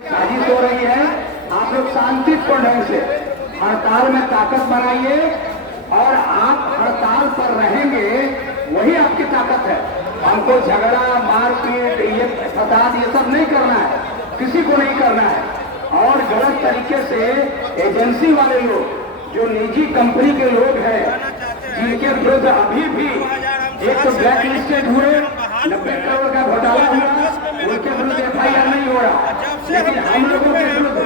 साजिश हो रही है। आप लोग शांतिपूर्ण ढंग से हड़ताल में ताकत बनाइए और आप हड़ताल पर रहेंगे, वही आपकी ताकत है। हमको झगड़ा, मारपीट, ये फसाद ये सब नहीं करना है, किसी को नहीं करना है। और गलत तरीके से एजेंसी वाले लोग, जो निजी कंपनी के लोग हैं, जिनके विरुद्ध अभी भी एक तो ब्लैक लिस्टेड हुए, 90 करोड़ का घोटाला हुआ, उनके विरुद्ध FIR नहीं हो रहा। लेकिन हम लोगों के विरुद्ध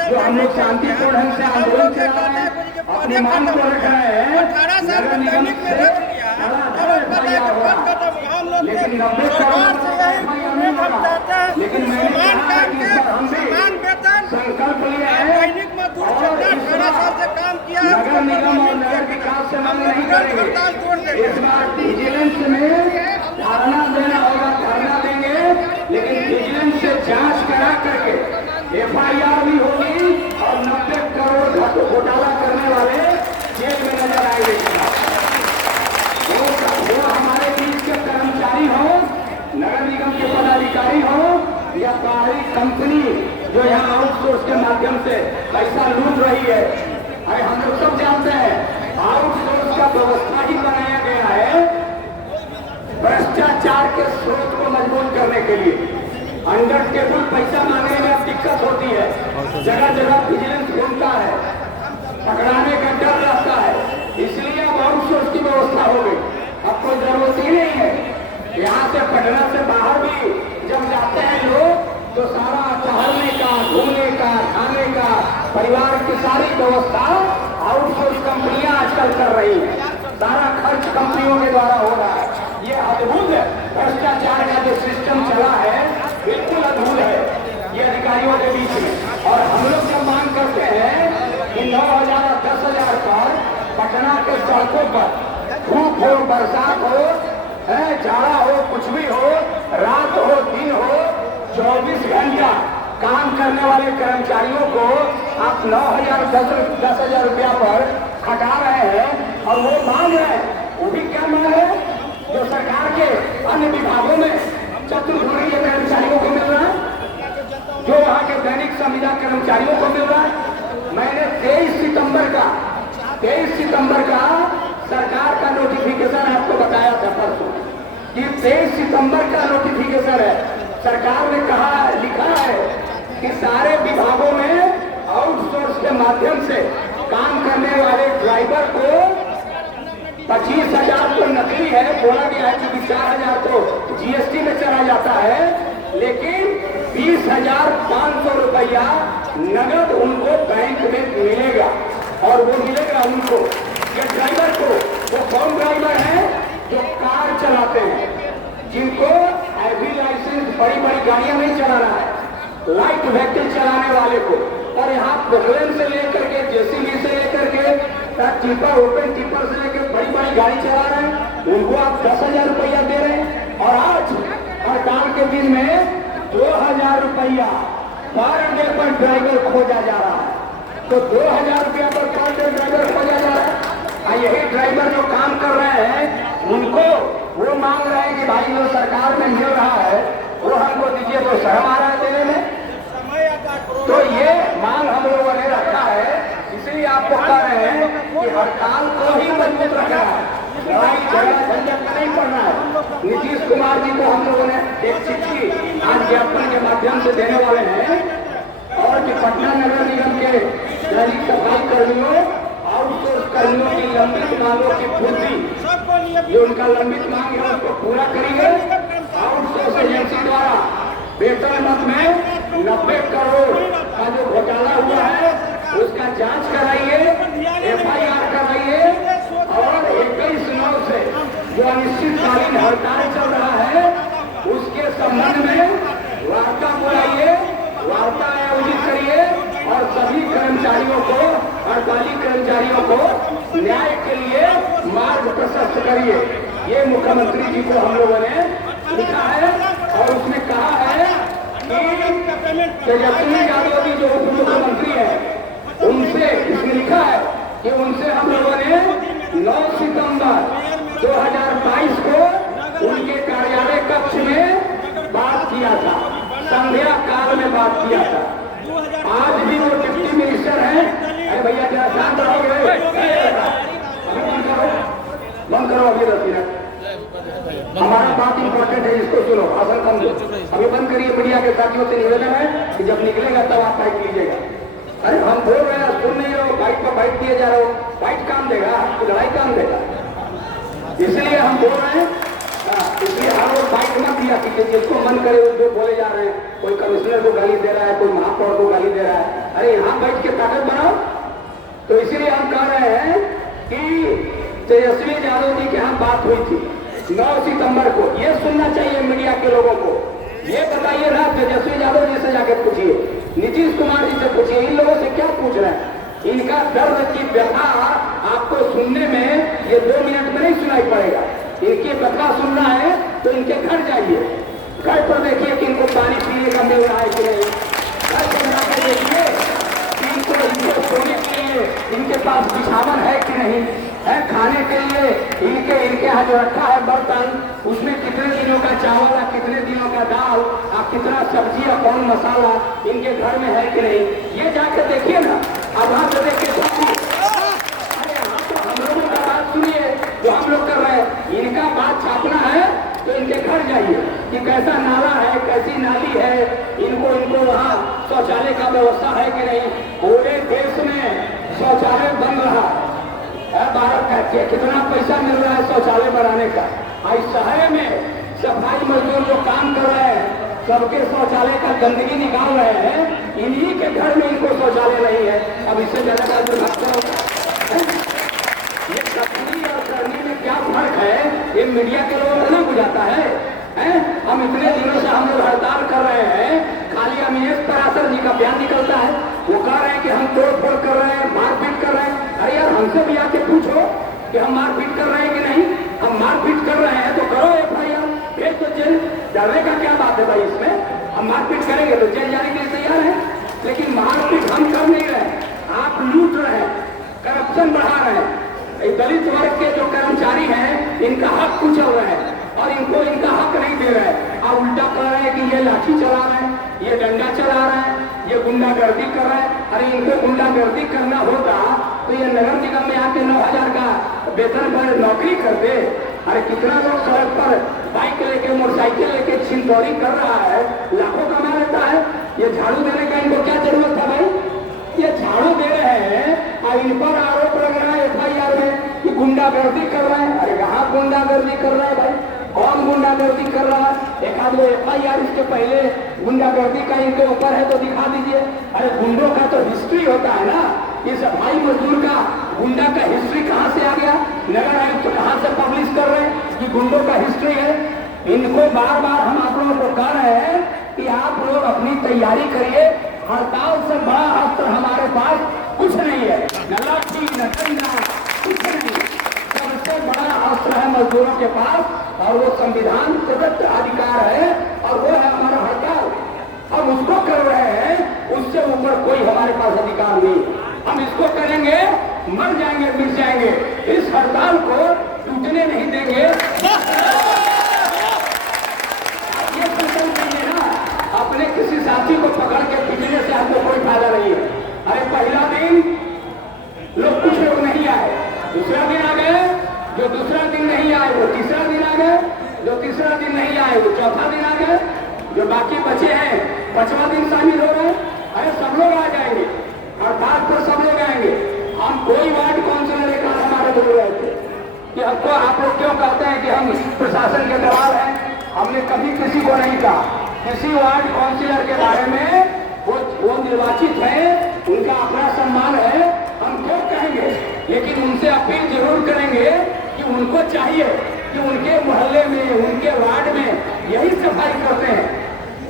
जो हम लोग शांतिपूर्ण ढंग से आंदोलन चला रहे हैं, अपनी मांग को रख रहे हैं, नगर निगम से FIR हुआ, लेकिन 90 करोड़ FIR नहीं हो रहा। लेकिन मैंने कहा कि इस पर हम भी संकल्प लिया है और नगर निगम और नगर विकास से मांग नहीं करेंगे। इस बार विजिलेंस में धरना देना होगा, धरना देंगे, लेकिन विजिलेंस से जांच करा करके FIR भी होगी और 90 करोड़ घोटाला करने वाले जेल में नजर आएंगे। वो हमारे बीच के कर्मचारी हो, नगर निगम के पदाधिकारी हो या बाहरी कंपनी जो यहाँ आउटसोर्स के माध्यम से पैसा लूट रही है। अरे हम लोग सब जानते हैं आउटसोर्स का व्यवस्था ही बनाया गया है भ्रष्टाचार के स्रोत को मजबूत करने के लिए। अंडर टेबल पैसा मांगने में दिक्कत होती है, जगह जगह विजिलेंस घूमता है, पकड़ाने का डर रहता है, इसलिए अब आउटसोर्स की व्यवस्था हो गई। अब कोई जरूरत ही नहीं है। यहाँ से पटना से बाहर भी जब जाते हैं लोग तो सारा टहलने का, घूमने का, खाने का, परिवार की सारी व्यवस्था आउटसोर्स कंपनियां आजकल कर रही है। सारा खर्च कंपनियों के द्वारा हो रहा है। ये अद्भुत भ्रष्टाचार का जो सिस्टम चला है, बिल्कुल अद्भुत है ये अधिकारियों के बीच में। और हम लोग जब मांग करते हैं कि 9,000 और 10,000 पर पटना के सड़कों पर धूप हो, बरसात हो, जाड़ा हो, कुछ भी हो, रात हो, दिन हो, 24 घंटा काम करने वाले कर्मचारियों को आप 9,000 10,000 रुपया पर खटा रहे हैं और वो मांग रहे हैं। वो भी क्या मांग है जो सरकार के अन्य विभागों में चतुर्भुज कर्मचारियों को मिल रहा है, जो वहाँ के दैनिक संविदा कर्मचारियों को मिल रहा है। मैंने 23 सितंबर का सरकार का नोटिफिकेशन आपको बताया था परसों कि 23 सितंबर का नोटिफिकेशन है। सरकार ने कहा, लिखा है कि सारे विभागों में आउटसोर्स के माध्यम से काम करने वाले ड्राइवर को 25,000 तो नकली है, बोला गया है कि 4,000 तो GST में चला जाता है, लेकिन 20,500 रुपया नगद उनको बैंक में मिलेगा। और वो मिलेगा उनको, ये ड्राइवर को। वो कौन ड्राइवर है? जो कार चलाते हैं, जिनको हैवी लाइसेंस, बड़ी बड़ी गाड़ियां नहीं चलाना है, लाइट व्हीकल चलाने वाले को। और यहाँ प्रोग्राम से लेकर के JCB से लेकर के टिपर, ओपन टिपर से लेकर बड़ी बड़ी गाड़ी चला रहे हैं, उनको आप 10,000 रुपया दे रहे हैं। और आज हड़ताल के दिन में 2,000 रुपया पर डे पर ड्राइवर खोजा जा रहा है। तो 2,000 रुपया पर डे ड्राइवर खोजा जा रहा है। यही ड्राइवर जो काम कर रहे हैं उनको वो मांग रहे हैं कि भाई जो सरकार में मिल रहा है वो हमको दीजिए, तो शर्म आ रहा है देने में। तो ये मांग हम लोगों ने रखा है, इसलिए आपको कह रहे हैं कि हड़ताल को ही मजबूत रखना है, लड़ाई झगड़ा झंझट में नहीं पड़ना है। नीतीश कुमार जी को हम लोगों ने एक चिट्ठी आज ज्ञापन के माध्यम से देने वाले हैं और कि पटना नगर निगम के दैनिक सफाई कर्मियों, आउटसोर्स कर्मियों की लंबित मांगों की पूर्ति, जो उनका लंबित मांग है उसको पूरा करिए। आउटसोर्स एजेंसी द्वारा वेतन मद में 90 करोड़ का जो घोटाला हुआ है उसका जांच कराइए, FIR कराइए और 21/9 से जो अनिश्चितकालीन हड़ताल चल रहा है उसके संबंध में वार्ता बुलाइए, वार्ता आयोजित करिए और सभी कर्मचारियों को, हड़ताली कर्मचारियों को न्याय के लिए मार्ग प्रशस्त करिए। ये मुख्यमंत्री जी को हम लोगों ने लिखा है और उसमें कहा है कि तेजस्वी यादव जी जो उप मुख्यमंत्री है उनसे, इसमें लिखा है कि उनसे हम लोगों ने 9 सितंबर 2022 को उनके कार्यालय कक्ष में बात किया था। संध्या काल में बात किया था। आज भी वो डिप्टी मिनिस्टर है। अरे भैया जरा शांत रहोगे, बंद करो अभी 10 मिनट। हमारा बात इंपॉर्टेंट है, इसको सुनो, आसन कम दो, अभी बंद करिए। मीडिया के साथियों से निवेदन है कि जब निकलेगा तब आप बाइट लीजिएगा। अरे हम बोल रहे हैं, सुन नहीं रहो, बाइट पर बाइट किए जा रहे हो। बाइट काम देगा, आपको लड़ाई काम देगा, इसलिए हम बोल रहे हैं। इसलिए हर रोज बाइट मत दिया कि जिसको मन करे वो जो बोले जा रहे हैं। कोई कमिश्नर को गाली दे रहा है, कोई महापौर को गाली दे रहा है। अरे यहाँ बैठ के ताकत बनाओ। तो इसलिए हम कह रहे हैं कि तेजस्वी यादव जी के यहाँ बात हुई थी 9 सितंबर को। ये सुनना चाहिए मीडिया के लोगों को। ये बताइए ना, तेजस्वी यादव जी से जाके पूछिए, नीतीश कुमार जी से पूछिए, इन लोगों से क्या पूछ रहे हैं। इनका दर्द की व्यथा आपको सुनने में ये 2 मिनट में नहीं सुनाई पड़ेगा। इनकी व्यथा सुनना है तो इनके घर जाइए, घर पर देखिए कि इनको पानी पीने का मिल रहा है कि नहीं। घर पर जाकर देखिए इनको सोने के लिए इनके पास बिछावन है कि नहीं है। खाने के लिए इनके यहाँ जो रखा है बर्तन, उसमें कितने दिनों का चावल, कितने दिनों का दाल, कितना सब्जी और कौन मसाला इनके घर में है कि नहीं, ये जाकर देखिए ना। अब वहां से देखिए हम लोगों का बात सुनिए जो हम लोग कर रहे हैं। इनका बात छापना है तो इनके घर जाइए कि कैसा नाला है, कैसी नाली है, इनको वहाँ शौचालय का व्यवस्था है कि नहीं। पूरे देश में शौचालय बन रहा है, भारत का कितना पैसा मिल रहा है शौचालय बनाने का। आज शहर में सफाई मजदूर जो काम कर रहे हैं, सबके शौचालय का गंदगी निकाल रहे हैं, इन्हीं के घर में इनको शौचालय नहीं है। अब इससे ज्यादा दुर्भाग्य होगा। ये कथनी और करनी में क्या फर्क है, ये मीडिया के लोगों को ना बुझाता है। हम इतने दिनों से हम लोग हड़ताल कर रहे हैं, खाली अमीश पराशर जी का बयान निकलता है, वो कह रहे हैं कि हम तोड़फोड़ कर रहे हैं, मारपीट कर रहे हैं। अरे यार, हमसे भी आके पूछो कि हम मारपीट कर रहे हैं कि नहीं। हम मारपीट कर रहे हैं तो करो FIR, फिर तो जेल। डरने का क्या बात है भाई इसमें। हम मारपीट करेंगे तो जेल जाने के लिए तैयार है, लेकिन मारपीट हम कर नहीं रहे। आप लूट रहे हैं, करप्शन बढ़ा रहे हैं। दलित वर्ग के जो कर्मचारी हैं, इनका हक कुचल रहे हैं और इनको इनका हक नहीं दे रहे हैं। और उल्टा कह रहे हैं कि ये लाठी चला रहे हैं, ये डंडा चला रहे हैं, ये गुंडागर्दी कर रहे हैं। अरे इनको गुंडागर्दी करना होता तो ये नगर निगम में आके 9,000 का वेतन पर नौकरी करते। अरे कितना लोग सड़क पर बाइक लेके, मोटरसाइकिल लेके छिनतौरी कर रहा है, लाखों कमा लेता है। ये झाड़ू देने का इनको क्या जरूरत था भाई। ये झाड़ू दे रहे हैं और इन पर आरोप लग रहा है FIR में कि गुंडागर्दी कर रहे हैं। अरे कहाँ गुंडागर्दी कर रहा है भाई, कौन गुंडागर्दी कर रहा है। एक आध FIR इसके पहले गुंडागर्दी का इनके ऊपर है तो दिखा दीजिए। अरे गुंडों का तो हिस्ट्री होता है ना। ये सफाई मजदूर का गुंडा का हिस्ट्री कहाँ से आ गया। नगर आयुक्त तो कहाँ से पब्लिश कर रहे हैं कि गुंडों का हिस्ट्री है। इनको बार बार हम आप लोगों को कह रहे हैं कि आप लोग अपनी तैयारी करिए। हड़ताल से बड़ा अस्त्र हमारे पास कुछ नहीं है, न लाठी न डंडा, कुछ नहीं। सबसे बड़ा अस्त्र है मजदूरों के पास, और वो संविधान प्रदत्त अधिकार है, और वो है हमारा हड़ताल। हम उसको कर रहे हैं, उससे ऊपर कोई हमारे पास अधिकार नहीं। हम इसको करेंगे, मर जाएंगे, मिट जाएंगे, इस हड़ताल को टूटने नहीं देंगे। ये संकल्प लीजिए ना, अपने किसी साथी को पकड़ के पीटने से आपको कोई फायदा नहीं है। अरे पहला दिन लोग कुछ लोग नहीं आए, दूसरा दिन आ गए, जो दूसरा दिन नहीं आए वो तीसरा दिन आ गए, जो तीसरा दिन नहीं आए वो चौथा दिन आ गए, जो बाकी बचे हैं 5वां दिन शामिल हो रहे हैं। अरे सब लोग आ जाएंगे, हड़ताल पर सब लोग आएंगे। हम कोई वार्ड काउंसिलर एक हमारे बोल रहे थे कि हमको आप लोग क्यों कहते हैं कि हम प्रशासन के दबाव हैं। हमने कभी किसी को नहीं कहा। किसी वार्ड काउंसिलर के बारे में वो निर्वाचित है, उनका अपना सम्मान है, हम क्यों कहेंगे। लेकिन उनसे अपील जरूर करेंगे कि उनको चाहिए कि उनके मोहल्ले में, उनके वार्ड में यही सफाई करते हैं,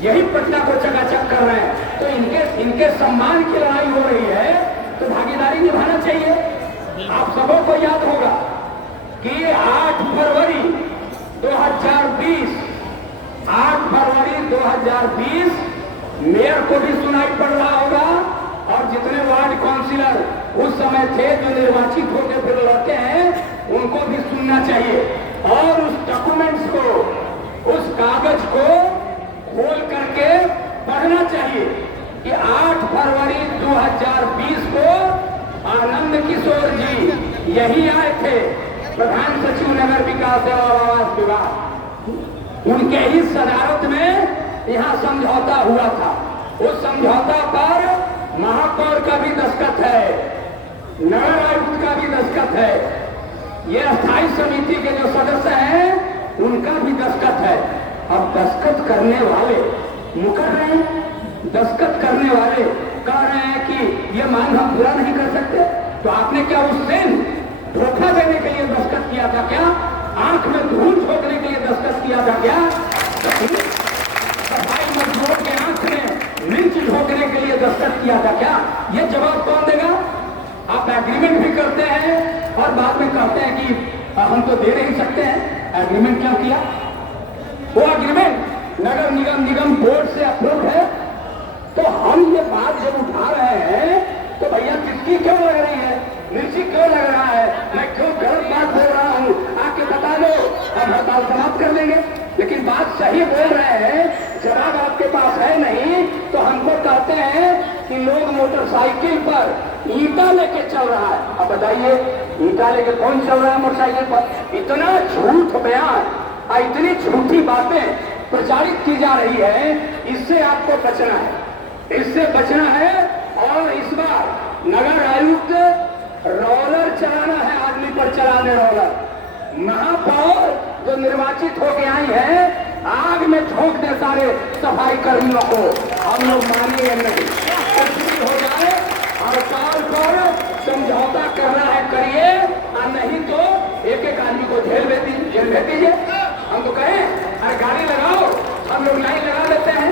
यही पटना को चकाचक कर रहे हैं, तो इनके सम्मान की लड़ाई हो रही है, तो भागीदारी निभाना चाहिए। आप सबों को याद होगा कि 8 फरवरी 2020 मेयर को भी सुनाई पड़ रहा होगा, और जितने वार्ड काउंसिलर उस समय थे जो निर्वाचित होकर फिर लड़ते हैं, उनको भी सुनना चाहिए। और उस डॉक्यूमेंट्स को, उस कागज को खोल करके बढ़ना चाहिए कि 8 फरवरी 2020 को आनंद किशोर जी यही आए थे, प्रधान सचिव नगर विकास एवं आवास विभाग। उनके ही सदारत में यहाँ समझौता हुआ था। उस समझौता पर महापौर का भी दस्तखत है, नगर आयुक्त का भी दस्तखत है, ये स्थायी समिति के जो सदस्य हैं उनका भी दस्तखत है। अब दस्तखत करने वाले मुकर रहे हैं, दस्तखत करने वाले कह रहे हैं कि ये मांग हम पूरा नहीं कर सकते। तो आपने क्या उस दिन धोखा देने के लिए दस्तखत किया था क्या? आंख में धूल झोंकने के लिए दस्तखत किया था क्या? सफाई मजदूरों के आंख में मिर्च झोंकने के लिए दस्तखत किया था क्या? ये जवाब कौन देगा? आप एग्रीमेंट भी करते हैं और बाद में कहते हैं कि हम तो दे नहीं सकते हैं। एग्रीमेंट क्या किया? वो एग्रीमेंट नगर निगम बोर्ड से अप्रूव है। तो हम ये बात जब उठा रहे हैं तो भैया चिट्ठी क्यों लग रही है, मिर्ची क्यों लग रहा है, मैं क्यों गलत बात बोल रहा हूँ, आके बता दो, हम हड़ताल समाप्त कर देंगे। लेकिन बात सही बोल रहे हैं, जवाब आपके पास है नहीं तो हमको कहते हैं कि लोग मोटरसाइकिल पर ईंटा लेके चल रहा है। अब बताइए ईंटा लेके कौन चल रहा है मोटरसाइकिल पर? इतना झूठ बयान और इतनी झूठी बातें प्रचारित की जा रही है, इससे आपको बचना है, इससे बचना है। और इस बार नगर आयुक्त रोलर चलाना है, आदमी पर चला दे रोलर। महापौर जो निर्वाचित होके आई है आग में झोंक दे सारे सफाई कर्मियों को। हम लोग मानिए नहीं, कुछ भी हो जाए हड़ताल पर समझौता करना है करिए, और नहीं तो एक एक आदमी को जेल भेज दीजिए। हम तो कहें अरे गाड़ी लगाओ, हम लोग लाइन लगा लेते हैं,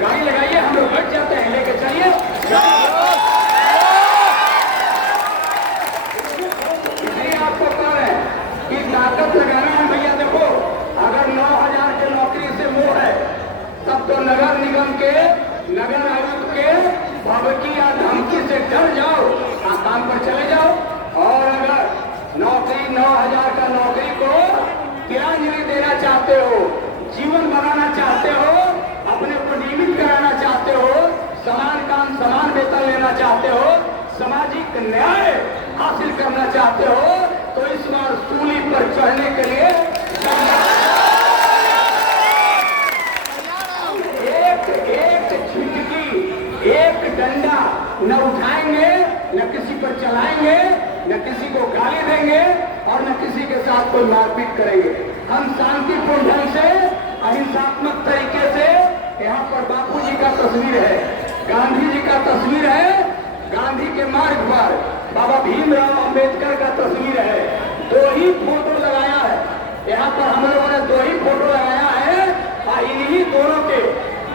गाड़ी लगाइए, हम लोग बैठ जाते हैं, लेके चलिए। इसलिए आपको कह रहे हैं कि ताकत लगाना है भैया। देखो अगर 9000 के नौकरी से मोह है तब तो नगर निगम के नगर आयुक्त के भभकी या धमकी से डर जाओ, काम पर चले जाओ। और अगर नौकरी 9000 का नौकरी को तिरंजनी देना चाहते हो, जीवन बनाना चाहते हो, अपने को नियमित कराना चाहते हो, समान काम समान वेतन लेना चाहते हो, सामाजिक न्याय हासिल करना चाहते हो, तो इस बार सूली पर चढ़ने के लिए एक झिटकी, एक डंडा न उठाएंगे, न किसी पर चलाएंगे, न किसी को गाली देंगे और न किसी के साथ कोई मारपीट करेंगे। हम शांतिपूर्ण ढंग से अहिंसात्मक तरीके से, यहाँ पर बापू जी का तस्वीर है, गांधी जी का तस्वीर है, गांधी के मार्ग पर बाबा भीमराव अंबेडकर का तस्वीर है, 2 ही फोटो लगाया है यहाँ पर। हम लोगों ने 2 ही फोटो लगाया है और इन्हीं दोनों के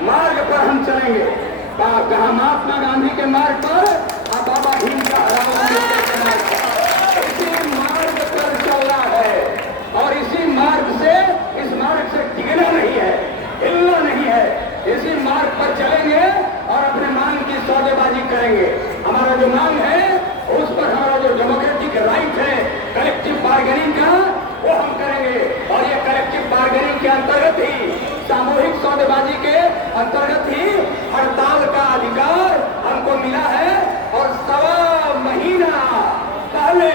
मार्ग पर हम चलेंगे, महात्मा गांधी के मार्ग पर और बाबा भीमराव अंबेडकर के मार्ग पर। इसी मार्ग पर चलना है और इसी मार्ग से, इस मार्ग से टिकना नहीं है, हिलना नहीं है। इसी मार्ग पर चलेंगे और अपने मांग की सौदेबाजी करेंगे। हमारा जो मांग है उस पर हमारा जो डेमोक्रेटिक राइट है कलेक्टिव बार्गेनिंग का, वो हम करेंगे। और ये कलेक्टिव बार्गेनिंग के अंतर्गत ही, सामूहिक सौदेबाजी के अंतर्गत ही हड़ताल का अधिकार हमको मिला है। और 1.25 महीना पहले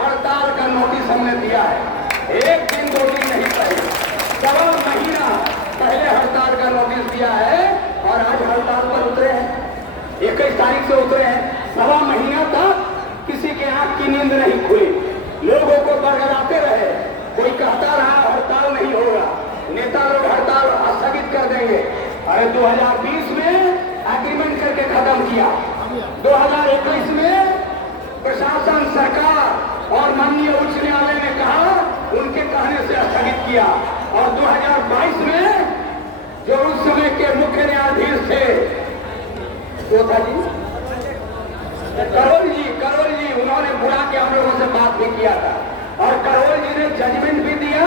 हड़ताल का नोटिस हमने दिया है, 1 दिन 2 दिन नहीं पहले, 1.25 महीना पहले हड़ताल का नोटिस दिया है। और आज हड़ताल पर उतरे हैं, 21 तारीख से उतरे हैं। 1.25 महीना तक किसी के आंख की नींद नहीं खुली, लोगों को बरगलाते रहे, कोई कहता रहा हड़ताल नहीं होगा, नेता लोग हड़ताल स्थगित कर देंगे। अरे 2020 में एग्रीमेंट करके खत्म किया, 2021 में प्रशासन, सरकार और माननीय उच्च न्यायालय ने कहा, उनके कहने से स्थगित किया। और 2022 में जो उस समय के मुख्य न्यायाधीश थे, वो था जी करोल जी, उन्होंने बुला के हम लोगों से बात भी किया था और करोल जी ने जजमेंट भी दिया।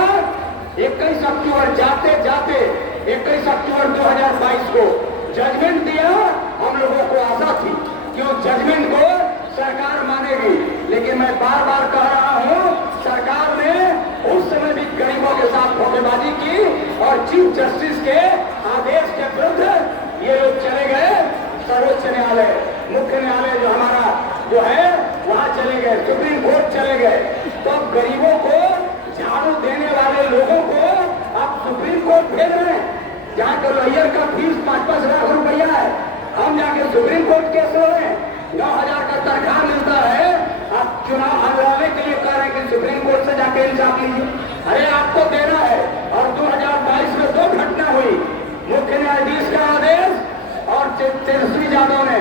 21 अक्टूबर जाते जाते 21 अक्टूबर 2022 को जजमेंट दिया। हम लोगों को आशा थी कि उस जजमेंट को सरकार मानेगी, लेकिन मैं बार बार कह रहा हूं, सरकार ने उस समय भी गरीबों के साथ धोखेबाजी की और चीफ जस्टिस के आदेश के विरुद्ध ये लोग न्यायालय, मुख्य न्यायालय जो हमारा जो है वहां चले गए, सुप्रीम कोर्ट चले गए। तो अब गरीबों को झाड़ू देने वाले लोगों को आप सुप्रीम कोर्ट भेज रहे हैं, जहाँ के लॉयर का फीस 5-5 लाख रुपया है, हम जाके सुप्रीम कोर्ट केस हो रहे हैं। 9,000 का तनख्वाह मिलता है, आप चुनाव हरवाने के लिए कह रहे हैं कि सुप्रीम कोर्ट से जाके इंसाफ लीजिए। अरे आपको देना है। और 2022 में 2 घटना हुई, मुख्य न्यायाधीश का आदेश और तेजस्वी यादव ने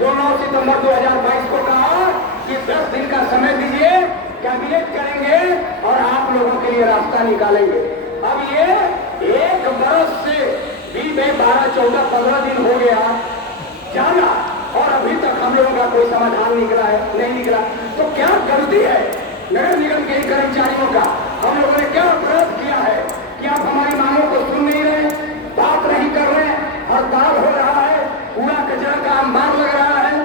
जो 9 सितंबर 2022 को कहा कि 10 दिन का समय दीजिए, कैबिनेट करेंगे और आप लोगों के लिए रास्ता निकालेंगे। अब ये 1 बरस से भी 12-14-15 दिन हो गया जाना और अभी तक हम लोगों का कोई समाधान निकला है नहीं निकला। तो क्या गलती है नगर निगम के कर्मचारियों का? हम लोगों ने क्या अपराध किया है कि आप हमारी मांगों को सुन नहीं रहे, बात नहीं कर रहे, हड़ताल हो रहा है, कूड़ा कचरा का अंबार लग रहा है,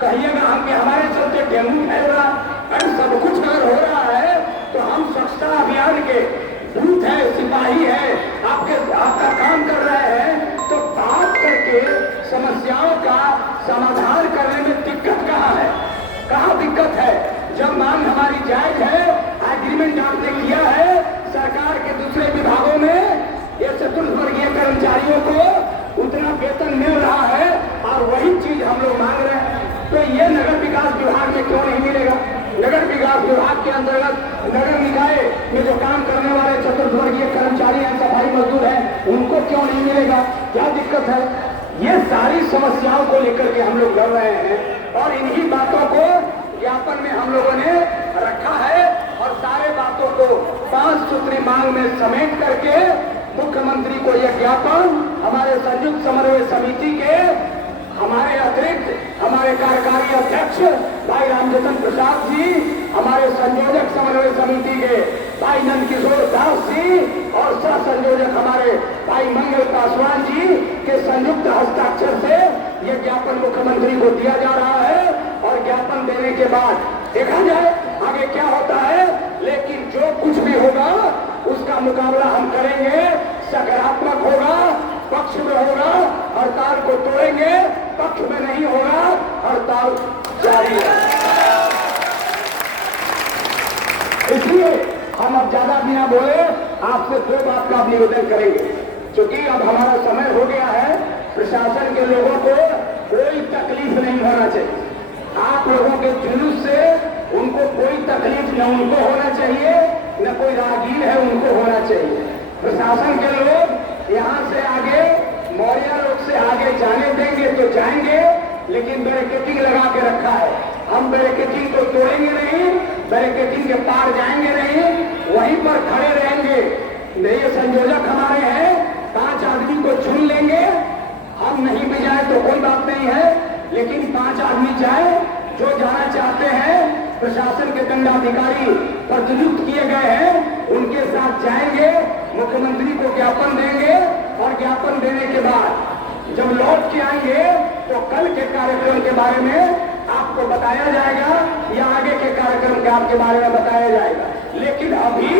कहिएगा हम कि हमारे चलते डेंगू फैल रहा। अरे सब कुछ अगर हो रहा है तो हम स्वच्छता अभियान के दूत है, सिपाही है, आपका काम कर रहे हैं, तो बात करके समस्याओं का समाधान करने में दिक्कत कहाँ है? कहाँ दिक्कत है? जब मांग हमारी जायज है, एग्रीमेंट आपने किया है, सरकार के दूसरे विभागों में ये चतुर्थवर्गीय कर्मचारियों को उतना वेतन मिल रहा है और वही चीज हम लोग मांग रहे हैं, तो ये नगर विकास विभाग में क्यों नहीं मिलेगा? नगर विकास विभाग के अंतर्गत नगर निकाय में जो काम करने वाले चतुर्थवर्गीय कर्मचारी हैं, सफाई मजदूर हैं, उनको क्यों नहीं मिलेगा? क्या दिक्कत है? ये सारी समस्याओं को लेकर के हम लोग लड़ रहे हैं और इन्हीं बातों को ज्ञापन में हम लोगों ने रखा है और सारे बातों को 5 सूत्री मांग में समेट करके मुख्यमंत्री को यह ज्ञापन हमारे संयुक्त समन्वय समिति के हमारे अतिरिक्त हमारे कार्यकारी अध्यक्ष भाई रामजतन प्रसाद जी, हमारे संयोजक समन्वय समिति के भाई नंदकिशोर दास जी और सह संयोजक हमारे भाई मंगल पासवान जी के संयुक्त हस्ताक्षर से यह ज्ञापन मुख्यमंत्री को दिया जा रहा है और ज्ञापन देने के बाद देखा जाए आगे क्या होता है। लेकिन जो कुछ भी होगा उसका मुकाबला हम करेंगे, सकारात्मक होगा, पक्ष में होगा, हड़ताल को तोड़ेंगे, पक्ष में नहीं होगा, हड़ताल जारी है। इसलिए हम अब ज्यादा बिना बोले आपसे 2 बात का निवेदन करेंगे, क्योंकि अब हमारा समय हो गया है। प्रशासन के लोगों को कोई तकलीफ नहीं होना चाहिए। आप लोगों के जुलूस से उनको कोई तकलीफ न उनको होना चाहिए, न कोई राहगीर है उनको होना चाहिए। प्रशासन के लोग यहाँ से आगे मौर्या लोग से आगे जाने देंगे तो जाएंगे, लेकिन बैरिकेडिंग लगा के रखा है। हम बैरिकेडिंग को तोड़ेंगे नहीं, बैरिकेडिंग के पार जाएंगे नहीं, वहीं पर खड़े रहेंगे। ये संयोजक हमारे हैं, 5 आदमी को चुन लेंगे, हम नहीं भी जाए तो कोई बात नहीं है, लेकिन 5 आदमी जाए जो जाना चाहते हैं, प्रशासन के दंडाधिकारी प्रतिनियुक्त किए गए हैं, उनके साथ जाएंगे, मुख्यमंत्री को ज्ञापन देंगे और ज्ञापन देने के बाद जब लौट के आएंगे तो कल के कार्यक्रम के बारे में आपको बताया जाएगा या आगे के कार्यक्रम के आपके बारे में बताया जाएगा। लेकिन अभी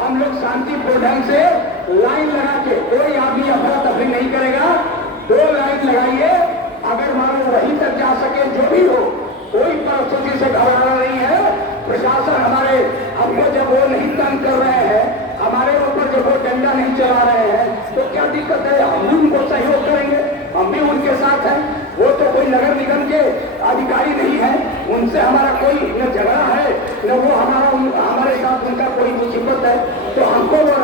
हम लोग शांतिपूर्ण ढंग से लाइन लगा के, कोई आदमी अफरा तफरी नहीं करेगा, 2 लाइन लगाइए। अगर मानो वहीं तक जा सके, जो भी हो, कोई परिस्थिति से घबराना नहीं है। प्रशासन हमारे हमको जब वो नहीं तंग कर रहे हैं, हमारे ऊपर जब वो डंडा नहीं चला रहे हैं, तो क्या दिक्कत है? हम भी उनको सहयोग करेंगे, हम भी उनके साथ हैं। वो तो कोई नगर निगम के अधिकारी नहीं है, उनसे हमारा कोई न झगड़ा है, न वो हमारे साथ उनका कोई मुसीबत है, तो हमको वो